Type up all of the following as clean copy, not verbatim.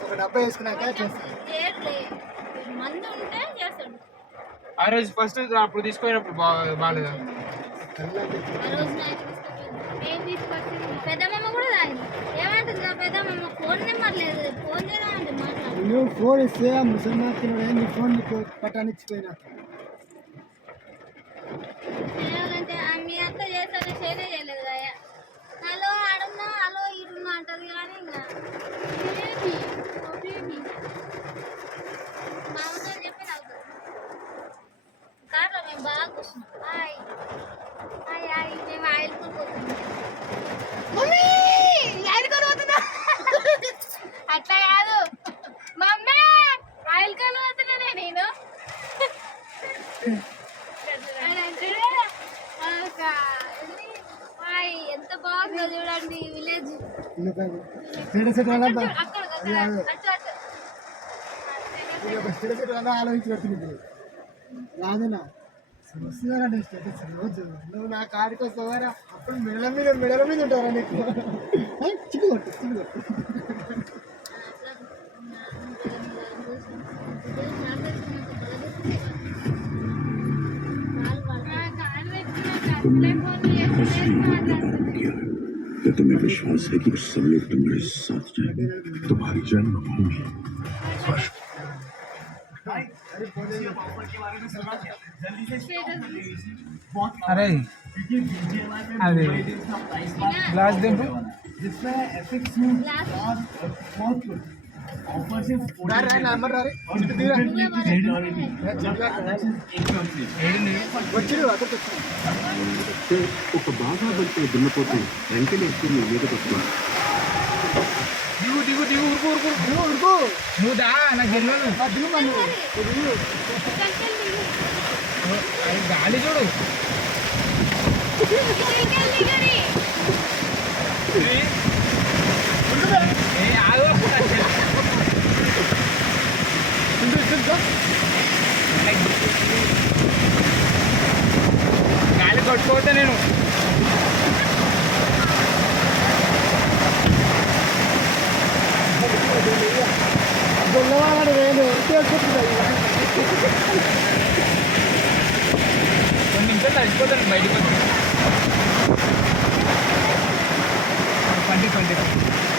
ఒక డబ్బా వేసుకున్నాక ఆ రోజు ఫస్ట్ అప్పుడు తీసుకుపోయినప్పుడు బాగాలేదా? పెద్దమ్మ కూడా తాగింది. ఏమంటుంది నా పెద్దమ్మ? ఫోన్ నెంబర్ లేదు, ఫోన్ చేయాలంటే మాట్లాడు. నువ్వు ఫోన్ ఇస్తే ముసల్మాన్ నీ ఫోన్ పట్టానిచ్చిపోయినా చేయాలంటే మీ అత్త చేస్తానే చేయలేదు కదా. హలో ఆడున్నా, హలో ఈడున్నా అంటది కానీ ఇంకా మా ఊళ్ళో చెప్పి నాకు కార్లో మేము బాగా కూర్చున్నాం. హాయ్ హాయ్ హాయ్ మేము ఆయిల్ కొనుక్కోతున్నాం. అట్లా కాదు మమ్మీ, ఆయిల్ కొనుక్కోతున్నానే నేను. ఎంత బాగుందో చూడండి విలేజ్. ఆలోచించి పెడుతుంది రాదనా రోజు నువ్వు నా కాడికి వస్తావారా? అప్పుడు మెడల మీద ఉంటారా నీకు? చిక్కుకొట్టు చిక్కుకొట్టు. क्या तुम्हें विश्वास है कि सब लोग तुम्हारे साथ जाएंगे? तुम्हारी जन्मभूमि स्वर्ग। अरे अरे ग्लास दे ఒక బాగా పడితే దున్నపోతే వెంటనే ఎక్కువ మీ మీదకి వస్తుంది. దిగు దిగు దిగు ఉరుకు నువ్వు దా నాకు తెలియదు. గాలి చూడు. గాలి కొట్టుకోవద్దా నేను. కొన్ని నిమిషాలు తడిచిపోతాను బయటకు వచ్చి. పండి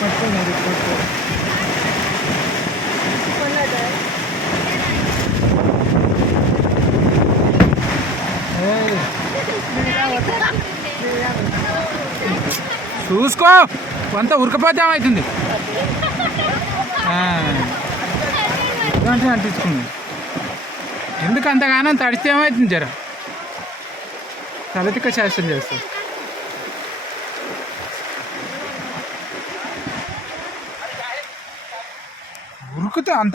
పట్టుకోలేదు పట్టుకో. చూసుకో కొంత ఉరకపోతే ఏమవుతుంది అంటించుకుంది. ఎందుకు అంతగానం తడిస్తే ఏమవుతుంది? జర తలతిక్క చేష్టం చేస్తుంది. ఉరుకుతా అంత